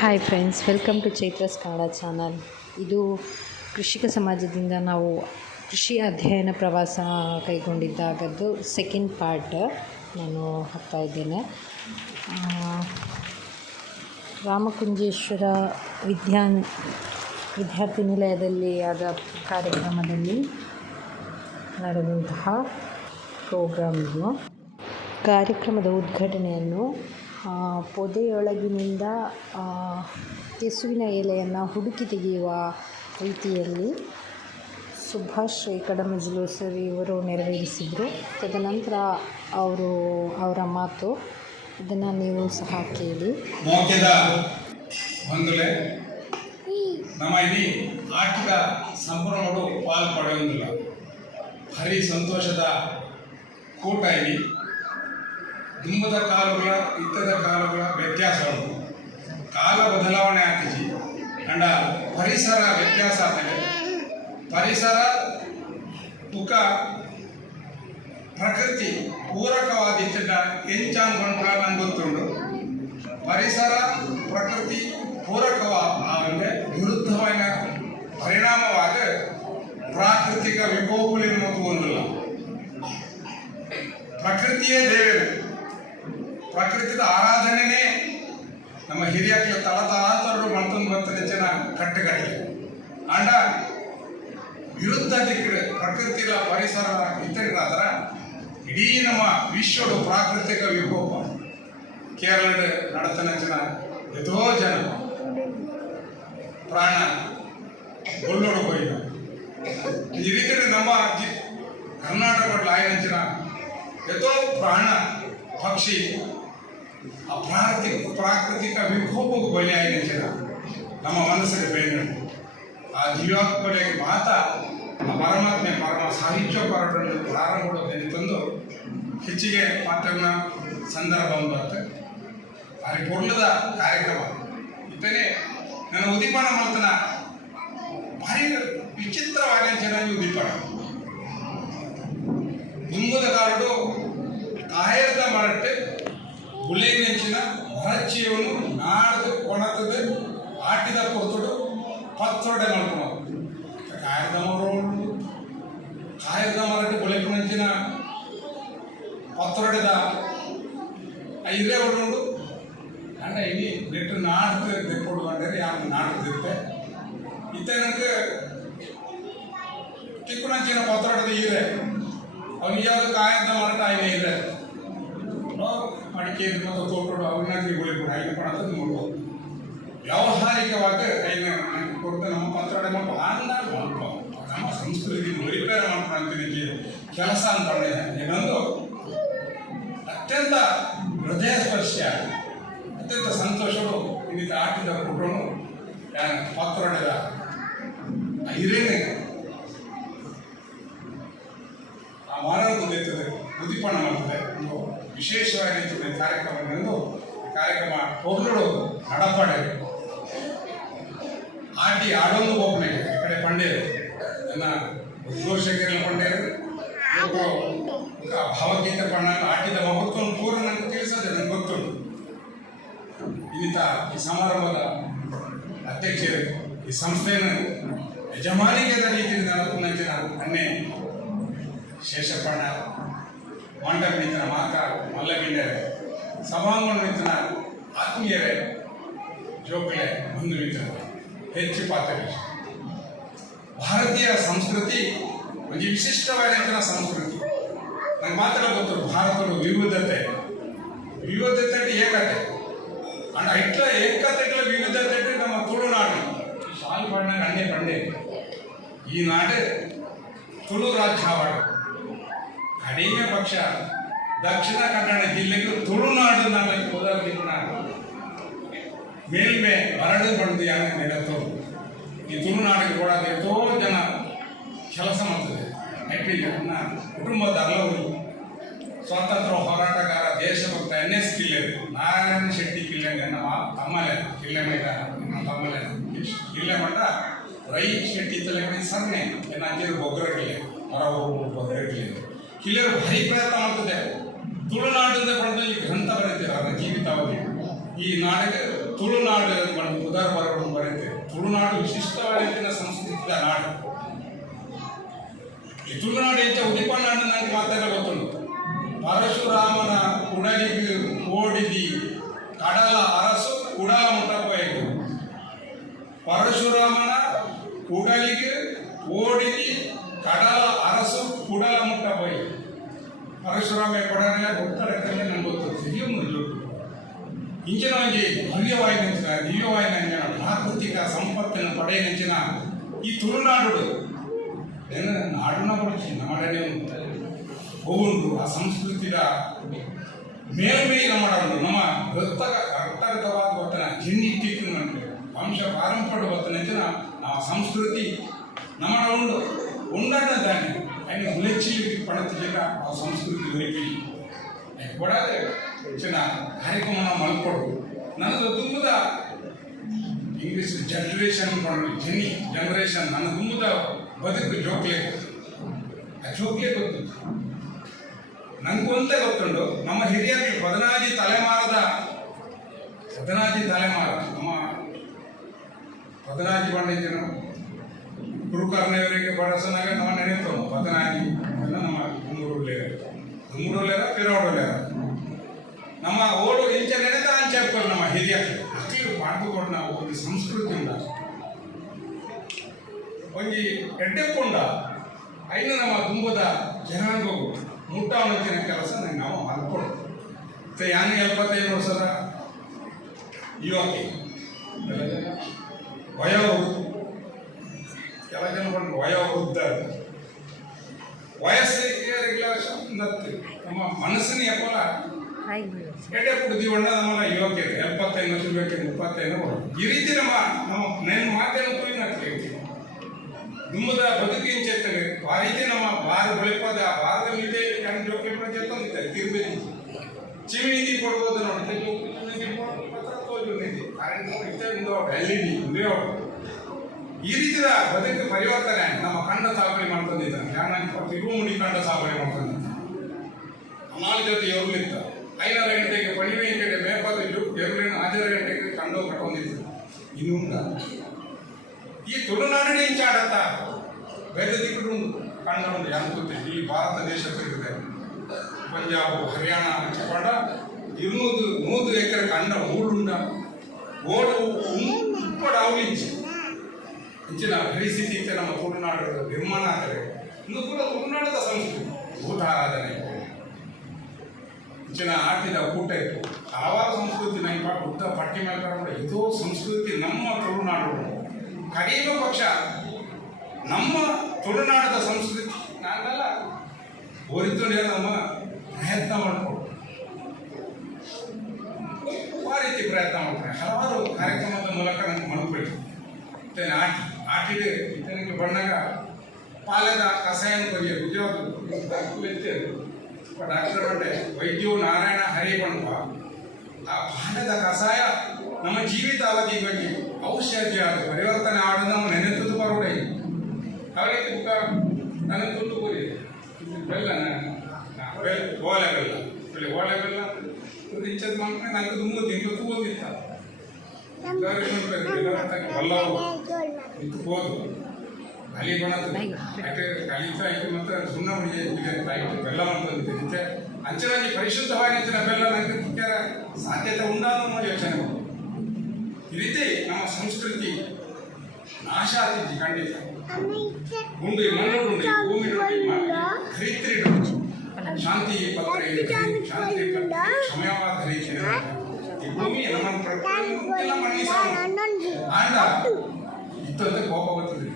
Hi friends, welcome to Chaitra's Kannada channel. ಇದು ಕೃಷಿಕ ಸಮಾಜದಿಂದ ನಾವು ಕೃಷಿ ಅಧ್ಯಯನ ಪ್ರವಾಸ ಕೈಗೊಂಡಿದ್ದಾಗದ್ದು ಸೆಕೆಂಡ್ ಪಾರ್ಟ್ ನಾನು ಹಾಕ್ತಾ ಇದ್ದೇನೆ. ರಾಮಕುಂಜೇಶ್ವರ ವಿದ್ಯಾರ್ಥಿ ನಿಲಯದಲ್ಲಿ ಆದ ಕಾರ್ಯಕ್ರಮದಲ್ಲಿ ನಡೆದಂತಹ ಕಾರ್ಯಕ್ರಮದ ಉದ್ಘಾಟನೆಯನ್ನು ಪೊದೆಯೊಳಗಿನಿಂದ ಕೆಸುವಿನ ಎಲೆಯನ್ನು ಹುಡುಕಿ ತೆಗೆಯುವ ರೀತಿಯಲ್ಲಿ ಸುಭಾಷ್ ಕಡಮಜಲು ಸರ್ ಇವರು ನೆರವೇರಿಸಿದರು. ತದನಂತರ ಅವರ ಮಾತು, ಇದನ್ನು ನೀವು ಸಹ ಕೇಳಿ. ನಮ್ಮ ಇಡೀ ಆಟದ ಸಂಪೂರ್ಣಗಳು ಪಾಲ್ಪಡೆಯುವುದಿಲ್ಲ. ಹರಿ ಸಂತೋಷದ ಕೂಟ ಇಲ್ಲಿ ದುಂಬದ ಕಾಲುಗಳ ಇತ್ತದ ಕಾಲುಗಳ ವ್ಯತ್ಯಾಸಗಳು, ಕಾಲ ಬದಲಾವಣೆ ಆಗ್ತಿದೆ ಅಂಡ ಪರಿಸರ ವ್ಯತ್ಯಾಸ ಆಗ್ತದೆ. ಪರಿಸರ ತುಕ ಪ್ರಕೃತಿ ಪೂರಕವಾದಿದ್ದ ಎಂಚಾಂದ್ಕೊಂಡ ನಂಗೆ ಗೊತ್ತುಂಟು. ಪರಿಸರ ಪ್ರಕೃತಿ ಪೂರಕವಾಗಂದ್ರೆ ವಿರುದ್ಧವಾದ ಪರಿಣಾಮವಾದ ಪ್ರಾಕೃತಿಕ ವಿಕೋಪಲಿನ ಮತ್ತು ಒಂದಿಲ್ಲ. ಪ್ರಕೃತಿಯೇ ದೇವರು, ಪ್ರಕೃತಿದ ಆರಾಧನೆಯೇ ನಮ್ಮ ಹಿರಿಯಕ್ಕೆ ತಳತಲಾಂತರರು ಮತ್ತೊಂದು ಬರ್ತದೆ ಜನ ಕಟ್ಟುಕಟ್ಟೆ ಅಂಡ ವಿರುದ್ಧ ದಿಕ್ಕು ಪ್ರಕೃತಿಯ ಪರಿಸರ ಇತರಾದ್ರ ಇಡೀ ನಮ್ಮ ವಿಶ್ವದ ಪ್ರಾಕೃತಿಕ ವಿಕೋಪ ಕೇರಳದ ನಡತನ ಜನ ಎಷ್ಟೋ ಜನ ಪ್ರಾಣ ಗೊಲ್ಲೋಡು ಹೋಯ್ತು. ಈ ರೀತಿ ನಮ್ಮ ಕರ್ನಾಟಕದ ಆಯ್ನಂಚಿನ ಎಷ್ಟೋ ಪ್ರಾಣ ಪಕ್ಷಿ ಆ ಪ್ರಾಕೃತಿಕ ವಿಕೋಪಕ್ಕೆ ಬಲಿ ಆಯ್ನಂಚಿನ ನಮ್ಮ ಮನಸ್ಸಿಗೆ ಬೇಡ. ಆ ದಿವ್ಯಾತ್ಮನೆಗೆ ಮಾತ ಆ ಪರಮಾತ್ಮೆ ಪರಮ ಸಾಹಿತ್ಯ ಪರಗಳನ್ನು ಪ್ರಾರಂಭ ತಂದು ಹೆಚ್ಚಿಗೆ ಮಾತನ್ನ ಸಂದರ್ಭ ಬರುತ್ತೆ. ಅಲ್ಲಿ ಪೂರ್ಣದ ಕಾರ್ಯಕ್ರಮ ಇತ್ತನೇ ನನ್ನ ಉದ್ದೀಪನ ಮಾಡ್ತಾನ ಭಾರಿ ವಿಚಿತ್ರವಾಗಿ ಚೆನ್ನಾಗಿ ಉದ್ದೀಪನ ದುಂಬದ ಕಾರಡು ಕಾಯದ ಮರಟ್ಟು ಉಲ್ಲೇಖಿನ ಹೊರಚಿಯವನು ನಾಡದು ಕೊಣತದು ಆಟಿದ ಕೊರ್ತುಡು ಪತ್ತೊಡೆ ಮಾಡ್ಕೊಳ ಕಾಯದ ಮರಟ್ಟು ಉಲ್ಲೇಖಿನ ಪತ್ತೊಡೆದ ಇದ್ರೆ ಹೊರಡು ಅಂಡ ಇನಿ ನೆಟ್ಟು ನಾಡ್ದು ತೆಕ್ಕೊಡು ಅಂದರೆ ಯಾವ ನಾಡ್ದಿರುತ್ತೆ ಇತ್ತ ನನಗೆ ತಿಕ್ಕುಣಂಚಿನ ಪತ್ತೊಡೆದ ಇದೆ ಅವ್ನು ಯಾವುದು ಕಾಯದ ಮರಟ ಆಯ್ನೆ ಇದೆ ಮಡಿಕೆ ಮತ್ತು ತೋಟಗಳು ಅವನಾಗಿ ಉಳಿಕೊಂಡು ಐದು ಪಣದ್ದು ನೋಡ್ಬೋದು. ವ್ಯಾವಹಾರಿಕವಾಗಿ ಐದು ಕೊಟ್ಟು ನಮ್ಮ ಪತ್ರೊಡೆ ಮಟ್ಟು ಆಂದಾಗ ನಮ್ಮ ಸಂಸ್ಕೃತಿ ರಿಪೇರ್ ಮಾಡ್ಕೊಂಡು ಕೆಲಸ ಅಂತಂದ್ರೆ ಇನ್ನೊಂದು ಅತ್ಯಂತ ಹೃದಯ ಸ್ಪರ್ಶ ಅತ್ಯಂತ ಸಂತೋಷಗಳು ಇನ್ನಿತ ಆಟಿದ ಕೊಟ್ಟರು ಪತ್ರೊಡೆದ ಹಿರೇನೆ ಆ ಮಾನವದ ನೇತೃತ್ವದ ಉದ್ದೀಪನ ಮಾಡ್ತದೆ. ಒಂದು ವಿಶೇಷವಾಗಿ ಕಾರ್ಯಕ್ರಮವೆಂದು ಕಾರ್ಯಕ್ರಮ ಪೊರ್ಲುಡು ನಡಪಡೆ ಆಟಿ ಆಡೋದು ಒಬ್ಬನೇ ಈ ಕಡೆ ಪಂಡೇರು ನನ್ನ ಉದ್ಘೋಷಕರೆಲ್ಲ ಪಂಡೇರು ಭಾವಗೀತೆ ಪಣ್ಣ ಆಟಿದ ಮಹತ್ವ ಪೂರ ನನಗೆ ತಿಳಿಸೋದೆ ನನಗೆ ಗೊತ್ತುಂಟು. ಇನ್ನಿತ ಈ ಸಮಾರಂಭದ ಅಧ್ಯಕ್ಷರು ಈ ಸಂಸ್ಥೆಯನ್ನು ಯಜಮಾನಿಕೆದ ರೀತಿಯಿಂದ ನಂಚಿನ ಅನ್ನೆ ಶೇಷಪ್ಪಣ್ಣ ಮಂಡಪಿನ ಮಾತ ಮಲ್ಲಬಿಂಡರೆ ಸಭಾಂಗಣ ಮಿತ್ರ ಆತ್ಮೀಯರೇ ಜೋಕಳೆ ಬಂಧು ಮಿತ್ರ ಹೆಚ್ಚು ಪಾತ್ರ. ಭಾರತೀಯ ಸಂಸ್ಕೃತಿ ಒಂದು ವಿಶಿಷ್ಟವಾದ ಸಂಸ್ಕೃತಿ. ನಂಗೆ ಮಾತ್ರ ಗೊತ್ತು ಭಾರತದ ವಿವಿಧತೆ ಏಕತೆ ಅಂಡ್ ಇಟ್ಲ ಏಕತೆಗಳ ವಿವಿಧತೆ ನಮ್ಮ ತುಳುನಾಡು ಶಾಲು ಬಣ್ಣ ಅಣ್ಣೆ ಪಂಡೆ ಈ ನಾಡು ತುಳು ರಾಜ್ಯವಾಡು. ಕಡಿಮೆ ಪಕ್ಷ ದಕ್ಷಿಣ ಕನ್ನಡ ಜಿಲ್ಲೆಗೂ ತುಳುನಾಡು ನಮಗೆ ಹೋದಾಗಿನ ಮೇಲ್ಮೆ ಮರಳು ಬಂದು ಯಾರು ನೆನಪು ಈ ತುಳುನಾಡಿಗೆ ಕೂಡ ಎಷ್ಟೋ ಜನ ಕೆಲಸ ಮಾಡ್ತದೆ. ನನ್ನ ಕುಟುಂಬದ ಹಲವರು ಸ್ವಾತಂತ್ರ್ಯ ಹೋರಾಟಗಾರ ದೇಶಭಕ್ತ NS ಕಿಲ್ಲೆ ನಾರಾಯಣ ಶೆಟ್ಟಿ ಕಿಲ್ಲೆ ನಮ್ಮ ತಮ್ಮಲೆ ಕಿಲ್ಲೆ ಮೈದ ನಮ್ಮ ತಮ್ಮಲೆ ಕಿಲ್ಲೆ ಮಠ ರೈ ಶೆಟ್ಟಿ ತಲೆಗಡೆ ಸರ್ನೆ ಏನಾಗಿರೋ ಬೊಗ್ಗರ ಕಿಲ್ಲೆ ಹೊರ ಬೊಗ್ಗರ ಕಿಲ್ಲೆರು ಭಾರಿ ಪ್ರಯತ್ನ ಮಾಡ್ತದೆ. ತುಳುನಾಡಿಂದ ಪಡೆದ ಈ ಗ್ರಂಥ ಬರೀತಾರೆ ಅವರ ಜೀವಿತಾವಧಿ. ಈ ನಾಡಿಗೆ ತುಳುನಾಡು ಉದಾರ ಬರಗಳನ್ನು ಬರೆಯುತ್ತೆ. ತುಳುನಾಡು ವಿಶಿಷ್ಟವಾದ ಸಂಸ್ಕೃತಿಯ ನಾಡು. ಈ ತುಳುನಾಡು ಹೆಚ್ಚ ಉದಿಪನಾಡು ನನಗೆ ಮಾತೆಲ್ಲ ಗೊತ್ತುಂಟು. ಪರಶುರಾಮನ ಕುಡಲಿಗೆ ಓಡಿದಿ ಕಡಲ ಅರಸು ಕುಡಲ ಮುಟ್ಟಪ್ಪಯ್ಯದು. ಪರಶುರಾಮನ ಕುಡಲಿಗೆ ಓಡಿದಿ ಕಡಲ ಅರಸು ಕುಡಲ ಮುಟ್ಟಪ್ಪಯ್ಯ. ಪರಶುರಾಮ ಕೊಡಲ ಗೊತ್ತಡಕ್ಕಂಗೆ ನಂಗೆ ಗೊತ್ತು. ಸಿರಿಯು ಮುರಿದು ಇಂಚಿನ ಒಂಜಿ ದಿವ್ಯವಾಯಿನ ಪ್ರಾಕೃತಿಕ ಸಂಪತ್ತನ್ನು ಪಡೆಯನಿಂಚಿನ ಈ ತುಳುನಾಡು ನಾಡಿನ ಬಳಸಿ ನಾಡನೆ ಹೋಗುಂಡು ಆ ಸಂಸ್ಕೃತಿಯ ಮೇಲ್ಮೈ ನಮ್ಮಡು ನಮ್ಮ ರಕ್ತಗತವಾದ ಬರ್ತನ ಜೆನ್ನಿಟ್ಟಿತ್ತು ನಮಗೆ ವಂಶ ಪಾರಂಪರ್ಯ ಬರ್ತನ ನಾವು ಸಂಸ್ಕೃತಿ ನಮ್ಮಡ ಉಂಡು ಉಂಡನ್ನ ದಾನೆ ఆయన ములెచ్చి పడతలేక ఆ సంస్కృతి వైపు ಎಕ್ಕೊಡಾದೆ ಹೆಚ್ಚಿನ ಕಾರ್ಯಕ್ರಮ ಮಲ್ಕೊಡು ನನಗೆ ತುಂಬದ ಇಂಗ್ಲೀಷ್ ಜನರೇಷನ್ ಜನರೇಷನ್ ನನ್ನ ತುಂಬದ ಬದುಕು ಜೋಕ್ಲೆ ಆ ಜೋಕ್ಲೆ ಗೊತ್ತು ನನಗೂ ಅಂತ ಗೊತ್ತುಂಟು. ನಮ್ಮ ಹಿರಿಯರಿಗೆ ಬದನಾಜಿ ತಲೆಮಾರು ನಮ್ಮ ಬದನಾಜಿ ಬಂಡಿನ ಕುರುಕರ್ಣವರಿಗೆ ಬಡಸನಾಗ ನಾವು ನೆನೆತೋನು ಬದನಾಜಿ ಎಲ್ಲ ನಮ್ಮ ದುಮ್ಮೂರಲ್ಲೇರ ಪಿರೋಡಲ್ಲೇರ ನಮ್ಮ ಓಡು ಇಂಚ ನೆನೆದ ಅಂಚೆ ಹಾಕೋರು ನಮ್ಮ ಹಿರಿಯರು ಅಕ್ಕಿ ಪಾಡ್ದುಕೊಂಡು ನಾವು ಒಂದು ಸಂಸ್ಕೃತಿ ಉಂಡ ಒಂಜಿ ಎಡ್ಡೆಕೊಂಡ ಐನು ನಮ್ಮ ದುಂಬದ ಜನಾಂಗವು ಮುಟ್ಟಾವಣತಿನ ಕೆಲಸ ನಂಗೆ ನಾವು ಮಲ್ಕೊಡು ಮತ್ತೆ ಯಾನು 75 ವರ್ಷದ ಯುವಕಿ ಕೆಲ ಜನ ಬಂದು ವಯೋವೃದ್ಧ ವಯಸ್ಸಿಗೆ ನಮ್ಮ ಮನಸ್ಸಿನ ಎಪ್ಪಲ ಎಡೆ ಕುಡ್ದಿ ಒಣ್ಣ ನಮ್ಮಲ್ಲ ಯುವಕರು 75 ವರ್ಷ ಬೇಕು 35 ಈ ರೀತಿ ನಮ್ಮ ನನ್ನ ಮಾತೇನು ತೋರಿನಕ್ಕೆ ದುಮ್ಮದ ಬದುಕಿಂಚೆತ್ತವೆ ಆ ರೀತಿ ನಮ್ಮ ಬಾರ ಬೆಳಪದ ಆ ಬಾರದ ಮೇಲೆ ಕಣ್ಣು ಜೋಕೆ ಚೆತ್ತಂದಿದ್ದಾರೆ ತಿರುಬೇದಿ ಚಿಮಿನಿ ಕೊಡ್ಬೋದು ನೋಡಿ ಈ ರೀತಿಯ ಬದುಕು ಪರಿವರ್ತನೆ ನಮ್ಮ ಕಂಡ ಸಾಗುವಳಿ ಮಾಡ್ಕೊಂಡಿದ್ದಾನೆ. ತಿರುಮುಡಿ ಕಂಡ ಸಾಗುವಳಿ ಮಾಡ್ಕೊಂಡಿದ್ದ 4 ಜೊತೆ ಎರುಳಿತ್ತ 5 ಗಂಟೆಗೆ ಪಣಿವೆ ಕಡೆ ಮೇಪದ ಎರುಳಿನ 6 ಗಂಟೆಗೆ ಕಂಡು ಕಟ್ಕೊಂಡಿದ್ದ. ಇನ್ನುಂಡ ಈ ತುಳುನಾಡಿನ ಇಂಚಾಡತ್ತ ಬೇರೆ ದಿಕ್ಕುಡು ಕಂಡು ಅನ್ಕುತ್ತೆ. ಈ ಭಾರತ ದೇಶಕ್ಕೆ ಪಂಜಾಬ್ ಹರಿಯಾಣ ಚಪಾಡ 200 ಎಕರೆ ಕಂಡ ಊರುಂಡ ಓಡು ಉಪ್ಪಡ ಅವಲಿಂಚಿ ಇಂಚಿನ ಪರಿಸ್ಥಿತಿ ಇತ್ತೆ ನಮ್ಮ ತುಳುನಾಡು ನಿರ್ಮಾಣ ಆಗ್ತದೆ. ಇನ್ನು ಕೂಡ ತುಳುನಾಡದ ಸಂಸ್ಕೃತಿ ಊಟ ಆರಾಧನೆ ಇಂಚಿನ ಆಟಿದ ಊಟ ಇತ್ತು ಹಲವಾರು ಸಂಸ್ಕೃತಿ ನಂಗೆ ಉದ್ದ ಪಟ್ಟಿ ಮೇಲೆ ಇದೋ ಸಂಸ್ಕೃತಿ ನಮ್ಮ ತುಳುನಾಡು ಕಡಿಮೆ ಪಕ್ಷ ನಮ್ಮ ತುಳುನಾಡದ ಸಂಸ್ಕೃತಿ ನಾನೆಲ್ಲ ಓರಿದ್ದು ನಮ್ಮ ಪ್ರಯತ್ನ ಮಾಡ್ಕೊಂಡು ಆ ರೀತಿ ಪ್ರಯತ್ನ ಮಾಡ್ತಾರೆ. ಹಲವಾರು ಕಾರ್ಯಕ್ರಮದ ಮೂಲಕ ನಂಗೆ ಮನಪಟ್ಟು ಮತ್ತೆ ಆಟಿಗೆ ಇತನಿಗೆ ಬಣ್ಣಗ ಪಾಲದ ಕಷಾಯನ ಕೊರಿಯ ಗುಜರಾತ್ ಡಾಕ್ಟರ್ ಬಂಡೆ ವೈದ್ಯೋ ನಾರಾಯಣ ಹರಿ ಬಣ್ಣ ಆ ಪಾಲದ ಕಷಾಯ ನಮ್ಮ ಜೀವಿತ ಅವಧಿ ಬಗ್ಗೆ ಔಷಧಿ ಅದು ಪರಿವರ್ತನೆ ಆಡು ನಮ್ಮ ನೆನೆತದ್ದು ಬರೋಡೈ ಅವರಿಗೆ ಬುಕ್ಕ ನನ್ನ ತುಂಡು ಕೊರಿ ಬೆಲ್ಲ ಓಲೆ ಬೆಲ್ಲ ಓಲೆ ಬೆಲ್ಲ ಇಂಚದ ಮಕ್ಕಳು ನನಗೆ ತುಂಬ ತಿಂಗಳು ಓದಿತ್ತ ಬಲ್ಲವು ಇತ್ತು ಹೋದು ಕಲಿ ಬಣದು ಯಾಕೆ ಕಲಿತಾ ಇತ್ತು ಮತ್ತು ಸುಣ್ಣ ಆಯಿತು ಬೆಲ್ಲ ಅಂತಂದಿದ್ದೆ ಅಂಚನಾಗಿ ಪರಿಶುದ್ಧವಾಗಿದ್ದ ಬೆಲ್ಲ ನನಗೆ ಮುಖ್ಯ ಸಾಧ್ಯತೆ ಉಂಟಾದ ಯೋಚನೆ ಈ ರೀತಿ ನಮ್ಮ ಸಂಸ್ಕೃತಿ ನಾಶ ಆಗ್ತಿದ್ದಿ ಖಂಡಿತ ಉಂಡು ಮಣ್ಣುಂಡು ಭೂಮಿ ಖರೀತ್ರಿ ಶಾಂತಿ ಪತ್ರ ಶಾಂತಿ ಕ್ಷಮಯವಾದ ರೀತಿ ಈ ಭೂಮಿ ನಮ್ಮ ಪ್ರಕೃತಿ ಮಣ್ಣಿ ಆಂಡ ಇತ್ತಂತ ಕೋಪ ಬರ್ತದೆ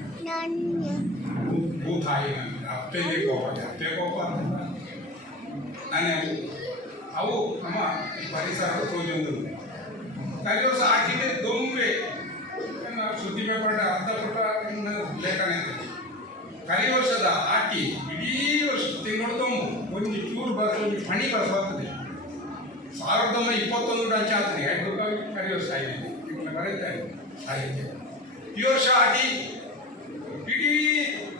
ಭೂತಾಯಿ ಅಪ್ಪೆಗೆ ಕೋಪ ಅಪ್ಪೆ ಕೋಪ ನಾನು ಅವು ನಮ್ಮ ಪರಿಸರ ತೋಜೊಂದು ಕಲಿಯೋಸ ಹಾಕಿದೆ ದೊಂಬೆ ಸುದ್ದಿ ಪೇಪರ್ ಅರ್ಧ ಪುಟ ಲೇಖನ ಇರ್ತದೆ ಕಲಿಯೋಸದ ಹಾಕಿ ಇಡೀ ವರ್ಷ ತಿಂಗಳು ತೊಂಬು ಒಂದು ಚೂರು ಒಂದು ಫಣಿ ಬರ್ತದೆ 1921 ಅಂಚೆ ಆಗ್ತದೆ ಎರಡು ಕಲಿಯೋಸ ಆಗಿದೆ ಬರೀತಾರೆ ಸಾಹಿತ್ಯ ಈ ವರ್ಷ ಹಾಕಿ ಇಡೀ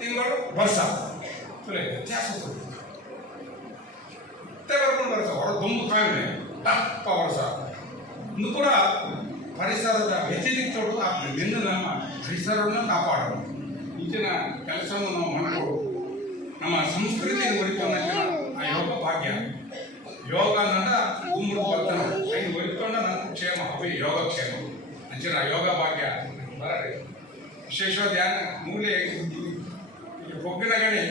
ತಿಂಗಳು ವರ್ಷ ವ್ಯತ್ಯಾಸ ಬರ್ಕೊಂಡು ವರ್ಷ ಹೊರ ದೊಂಬು ಕಾಯಿಲೆ ಟಪ್ಪ ವರ್ಷ ಇನ್ನು ಕೂಡ ಪರಿಸರದ ವ್ಯತಿರಿಕ್ತಗಳು ಆಗ್ತದೆ ಇನ್ನು ನಮ್ಮ ಪರಿಸರವನ್ನು ಕಾಪಾಡೋದು ಈಚಿನ ಕೆಲಸವನ್ನು ನಾವು ಮಾಡಿಕೊಂಡು ನಮ್ಮ ಸಂಸ್ಕೃತಿಯನ್ನು ಉಳಿಕೊಂಡು ಆ ಯೋಗ ಭಾಗ್ಯ ಯೋಗ ಅಂದ ಗುಮ್ಮುಡು ಬರ್ತನ ಐದು ಒಲಿಕೊಂಡ ನನ್ನ ಕ್ಷೇಮ ಅವು ಯೋಗಕ್ಷೇಮ ಅಂಚಿನ ಯೋಗ ಭಾಗ್ಯ ಬರಲಿ ವಿಶೇಷವಾದ ಧ್ಯಾನ ಮೂಲೆ ಬೊಗ್ಗಿನ ಗಣಿ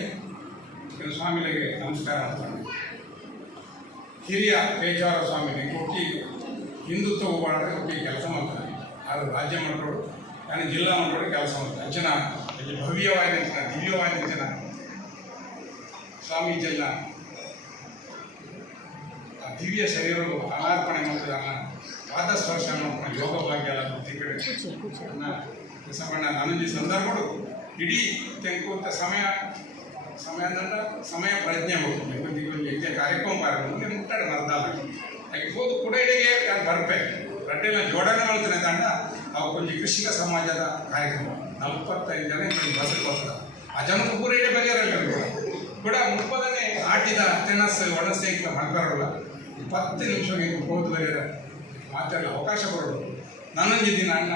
ಸ್ವಾಮಿಗಳಿಗೆ ನಮಸ್ಕಾರ ಮಾಡ್ತಾನೆ ಹಿರಿಯ ಪೇಜಾರ ಸ್ವಾಮಿಗೆ ಕೊಟ್ಟಿ ಹಿಂದುತ್ವ ಮಾಡಿದ್ರೆ ಕೊಟ್ಟಿ ಕೆಲಸ ಮಾಡ್ತಾನೆ ಅದು ರಾಜ್ಯ ಮಟ್ಟರು ನಾನು ಜಿಲ್ಲಾ ಮಟ್ಟರು ಕೆಲಸ ಮಾಡ್ತಾರೆ ಅಂಚಿನ ಇಲ್ಲಿ ಭವ್ಯವಾಗಿ ನಿಂತಿನ ದಿವ್ಯವಾಗಿ ನಿಂತಿನ ಸ್ವಾಮೀಜಿಯನ್ನ ಆ ದಿವ್ಯ ಶರೀರಗಳು ಅನಾರ್ಪಣೆ ಮಾಡಿದ ಪಾದ ಸ್ಪರ್ಶ ಯೋಗ ಭಾಗ್ಯ ಎಲ್ಲ ಈ ಕಡೆ ಕೆಸಮಣ್ಣ ನನಗೆ ಸಂದರ್ಭಗಳು ಇಡೀ ತೆಂಕುವಂಥ ಸಮಯ ಪ್ರಜ್ಞೆ ಹೋಗ್ತದೆ ಯಜ್ಞ ಕಾರ್ಯಕ್ರಮ ಪಾರ್ಕೊಂಡು ಮುಟ್ಟಾಡ ಮರ್ದಾಲ ಹಾಗೆ ಹೋದು ಕುಡೈಡೆಗೆ ನಾನು ಬರ್ಬೇಕು ರಡ್ಡೆಲ್ಲ ಜೋಡಣೆ ಮಾಡ್ತೇನೆ ತಂಡ ಅವು ಕೊಂಚ ಕೃಷಿಕ ಸಮಾಜದ ಕಾರ್ಯಕ್ರಮ 45 ಜನ ಬಸ್ಸಿಗೆ ಬರ್ತಾರೆ ಆ ಜನಕ್ಕೆ ಪೂರೈಡೆ ಬಗೆಯರಲ್ಲ ಕೂಡ ಮುಪ್ಪದನೇ ಆಟಿದ ತೆನಸ್ ಒಣಸೇಂಕ್ಲ ಮಾಡ್ತಾರಲ್ಲ 10 ನಿಮಿಷಕ್ಕೆ ಹೋದ ಬಗೆಯರ ಮಾತಾಡಲು ಅವಕಾಶ ಕೊಡೋದು ನನ್ನೊಂದು ದಿನ ಅಣ್ಣ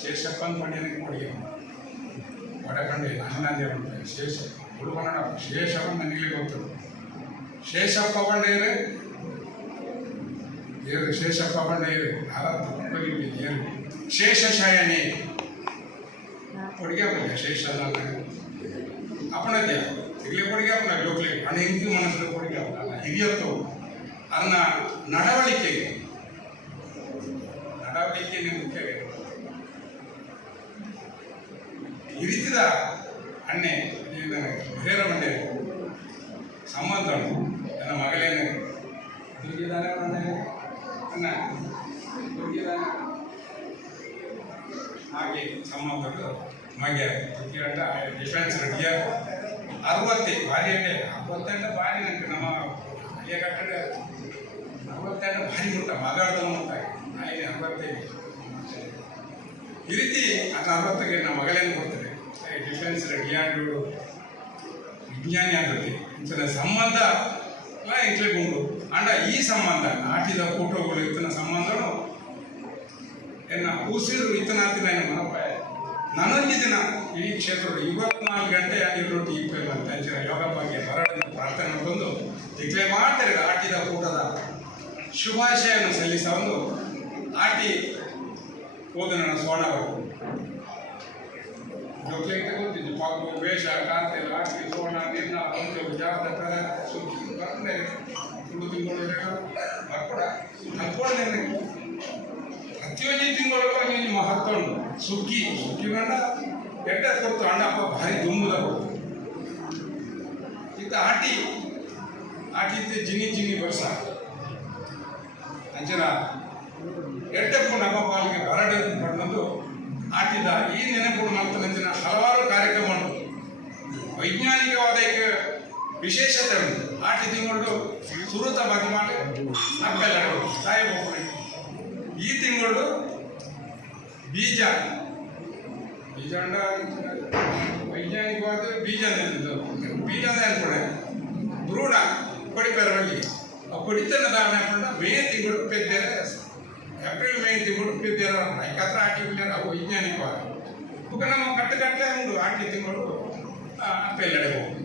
ಶೇಷಪ್ಪನ ಪಂಡಿಯನಿಗೆ ಕೊಡುಗೆ ಒಡಕಂಡೆ ಅಣ್ಣಂದೇ ಮಾಡ್ತಾರೆ ಶೇಷ ಹುಡುಗನ ಶೇಷವನ್ನ ನನಗೆ ಗೊತ್ತು ಶೇಷಪ್ಪ ಬಂಡೇರು ಏರು ಶೇಷಪ್ಪ ಬಂಡೇರು ಏರು ಶೇಷಶಾಯನೇ ಕೊಡುಗೆ ಬಂದ ಶೇಷ ಅಪ್ಪಣದ್ಯ ಇಲ್ಲೇ ಕೊಡುಗೆ ಅಪ್ಪನ ಜೋಕ್ಲಿ ಹಣ ಹಿಂದಿ ಮನಸ್ಸು ಕೊಡುಗೆ ಅಪ್ಪನ ಹಿರಿಯತ್ತು ಅದನ್ನ ನಡವಳಿಕೆಗೆ ಮುಖ್ಯ ಇರಿತಿದ ಅಣ್ಣೆ ಬೇರೆ ಮಂಡೆ ಸಂಬಂಧ ನನ್ನ ಮಗಳೇನೆ ದುರ್ಗಿದಾನೆ ಅನ್ನ ದುರ್ಗಿದಾನೆ ಹಾಗೆ ಸಂಬಂಧಗಳು ಮಗೆ ದುರ್ಗಿಗಂಟ ಡಿಫೆನ್ಸ್ ರೆಡಿಯ 60 ಭಾರಿ ಅಡ್ಡೆ 60 ಭಾರಿ ನಂಗೆ ನಮ್ಮ ಅಯ್ಯ ಕಟ್ಟಡ 60 ಭಾರಿ ಮುಟ್ಟ ಮಗಾಡ್ದ ಮುಟ್ಟ 65 ಈ ರೀತಿ ಅದು 60ಗೆ ನಮ್ಮ ಮಗಳೇನು ಕೊಡ್ತಾರೆ ಡಿಫೆನ್ಸ್ ರೆಡಿಯಾಡು ವಿಜ್ಞಾನಿ ಆಗತ್ತೆ ಇಂಚಿನ ಸಂಬಂಧ ಇಂಟ್ಲೆ ಉಂಟು ಅಂಡ ಈ ಸಂಬಂಧ ನಾಟಿದ ಫೋಟೋಗಳು ಇತ್ತಿನ ಸಂಬಂಧನು ಎನ್ನ ಉಸಿರು ಇತ್ತನಾತಿನ ಮನಪಾಯ ನನಗೆ ದಿನ ಈ ಕ್ಷೇತ್ರ 24 ಗಂಟೆ ಆಗಿರೋದು ಈ ಅಂತ ಅಂಚಿನ ಯೋಗ ಬಗ್ಗೆ ಬರಡನ್ನು ಪ್ರಾರ್ಥನೆ ತಂದು ದಿಗ್ಲೆ ಮಾಡ್ತಾರೆ ಆಟಿದ ಕೂಟದ ಶುಭಾಶಯನ್ನು ಸಲ್ಲಿಸ ಒಂದು ಆಟಿ ಹೋದ ನನ್ನ ಸೋಣವರು ಜೊತೆ ಗೊತ್ತಿದ್ದು ಪಾಕು ವೇಷ ಕಾಂತೆ ಲಾಟಿ ಸೋಣ ನಿರ್ಣ ಒಂದು ಜಾಬದ ತರ ಬರ್ತದೆ ತುಳು ತಿಂಗಳು ಬರ್ಕೊಡ ಕಲ್ಕೊಂಡೆ ಪ್ರತಿಯೊಂದು ತಿಂಗಳೊಳಗೆ ನೀನು ಮಹತ್ವ ಉಂಟು ಸುಗ್ಗಿ ಗಂಡ ಎಡ್ಡ ಕೊಡ್ತು ಅಣ್ಣಪ್ಪ ಭಾರಿ ದುಮ್ಮುದ ಕೊಡ್ತು ಇತ್ತ ಆಟಿದ್ದೆ ಜಿನಿ ವರ್ಷ ಅಂಚನ ಎಡ್ಡಕ್ಕೂ ನಮ್ಮ ಪಾಲಿಗೆ ಬರಡೆ ಪಡೆದು ಆಟಿದ ಈ ನೆನಪು ಮಾಡ್ತಾನೆ ಹಲವಾರು ಕಾರ್ಯಕ್ರಮ ಉಂಟು ವೈಜ್ಞಾನಿಕವಾದ ವಿಶೇಷತೆ ಉಂಟು ಆಟಿ ತಿಂಗಳು ಸುರುತ ಬಗ್ಗೆ ಮಾಡಿ ಅಕ್ಕೆಲ್ಲ ತಾಯಿ ಹೋಗ್ತಾರೆ ಈ ತಿಂಗಳು ಬೀಜ ವೈಜ್ಞಾನಿಕವಾದ ಬೀಜ ಅನ್ಕೊಂಡೆ ಭ್ರೂಣ ಕೊಡಿಪೇರಲ್ಲಿ ಕೊಡಿತನ ದಾವಣೆ ಹಾಕೊಂಡ ಮೇ ತಿಂಗಳು ಪೆದ್ದೇರ ಏಪ್ರಿಲ್ ಮೇ ತಿಂಗಳು ಪೆದ್ದೇರ ಯಾಕಂದ್ರೆ ಆಟಿ ಬಿಲ್ಲಾರ ಅವು ವೈಜ್ಞಾನಿಕವಾದ ನಮ್ಮ ಕಟ್ಟೆ ಉಂಟು ಆಟಿ ತಿಂಗಳು ಅಪ್ಪೆಲ್ಲಡೆ ಹೋಗಿ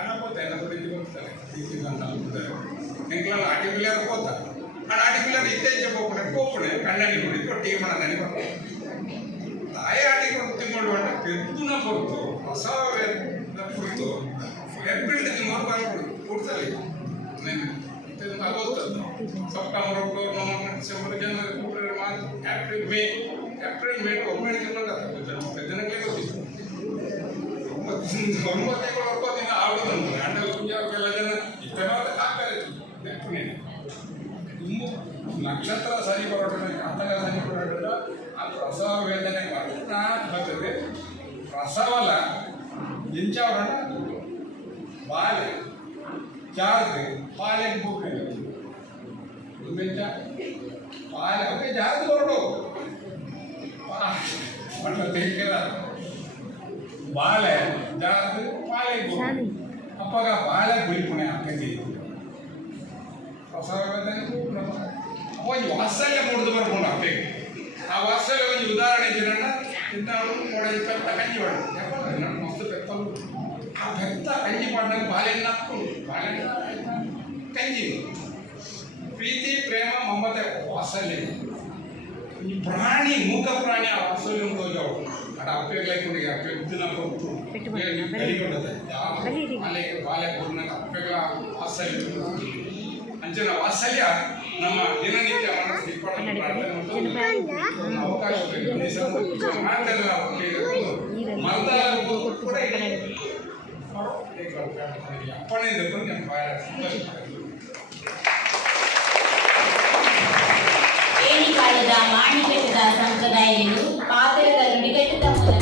ಎಲ್ಲ ಹೋಗ್ತಾ ಎಲ್ಲ ಕೊಡಿದ್ದು ಹೋಗ್ತಾರೆ ಅಂತ ಅನ್ಕೊತಾರೆ ಎಂಕ್ಲಲ್ಲಿ ಆಟಿ ಬಿಲ್ಲಾರ ಹೋಗ್ತಾ ಆಟಿ ಬಿಲ್ಲಾರ ಇತ್ತೀಚೆ ಹೋಗ್ಬಿಡೆ ಕಣ್ಣಲ್ಲಿ ನೋಡಿ ಕೊಟ್ಟಿಗೆ ಮಾಡ ನನಗೆ ತಾಯಿ ಆಟಿ ತಿಂಗಳು ಅಂದ್ರೆ ಪೆದ್ದುನ ಹೊರತು ಹೊಸ ಕುರಿತು ಏಪ್ರಿಲ್ ತಿಂಗಳು ಬರ್ಕೊಡು ಕೊಡ್ತಾರೆ September October November December January February March April May 9 ತಿಂಗಳು ಪೆದ್ದನಕ್ಕೆ ಗೊತ್ತಿತ್ತು 9 ತಿಂಗಳು ಆಡುತ್ತಂದ್ರೆ ಅಂಡಲ್ ಕುಂಜಾವಕ್ಕೆಲ್ಲ ಜನ ಇಷ್ಟವಾದ ಕಾಕರೆ ತುಂಬ ನಕ್ಷತ್ರ ಸರಿ ಬರೋಣ ಕಾತಕ ಸರಿ ಬರೋಣ ಆ ಪ್ರಸವ ವೇದನೆ ಬರ್ತದೆ ಪ್ರಸವಲ ಎಂಚಾವರಣ ಬಾಲೆ ಜಾರ್ದು ಪಾಲೆಗೆ ಹೋಗ್ಬೇಕು ಪಾಲೆ ಅವಕ್ಕೆ ಜಾರ್ದು ಹೊರಡು ಮಟ್ಟ ತೆಗಿಲ್ಲ ಬಾಳೆ ಜಾರ್ದು ಪಾಲೆಗೆ ಹೋಗಿ ಅಪ್ಪಾಗ ಬಾಳೆ ಬಿಳಿಪುಣೆ ಹಾಕಿ ಪ್ರಸವ ವೇದನೆ ಅಪ್ಪ ವಾತ್ಸಲ್ಯ ಮೂಡಿದು ಬರ್ಕೊಂಡು ಅಪ್ಪೆಗೆ ಆ ವಾತ್ಸಲ್ಯ ಒಂದು ಉದಾಹರಣೆ ಇದ್ದೀರಣ್ಣ ಇಂಥವ್ರು ಕೂಡ ಪೆತ್ತ ಕಂಜಿ ಮಾಡು ಯಾಕಂದ್ರೆ ಮಸ್ತ್ ಪೆತ್ತಲು ಆ ಪೆತ್ತ ಕಂಜಿ ಮಾಡಿದಾಗ ಬಾಳೆಹಣ್ಣು ಹಾಕ್ಕೊಂಡು ಬಾಳೆಹಣ್ಣು ಕಂಜಿ ಪ್ರೀತಿ ಪ್ರೇಮ ಮಮತೆ ವಾತ್ಸಲ್ಯ ಈ ಪ್ರಾಣಿ ಮೂಕ ಪ್ರಾಣಿ ಆ ವಾತ್ಸಲ್ಯ ತೋಜಾವು ಅಡ ಅಪ್ಪೆಗಳಾಯ್ಕೊಂಡಿಗೆ ಅಪ್ಪೆದ್ದಿನ ಕೊಟ್ಟು ಕಲಿಗೊಂಡದೆ ಬಾಲೆ ಬಾಲೆ ಕೊಡ್ನಾಗ ಅಪ್ಪೆಗಳ ವಾತ್ಸಲ್ಯ ಅಂಚನ ವಾತ್ಸಲ್ಯ ನಮ್ಮ ದಿನನಿತ್ಯ ಮನಸ್ಸು ಅವಕಾಶ ಅಪ್ಪನೇ ಏಣಿಕಾಲದ ಮಾಣಿಕಟ್ಟದ ಸಂಪ್ರದಾಯಗಳು ಪಾತ್ರದ ನುಡಿಗಟ್ಟದ ಮೂಲಕ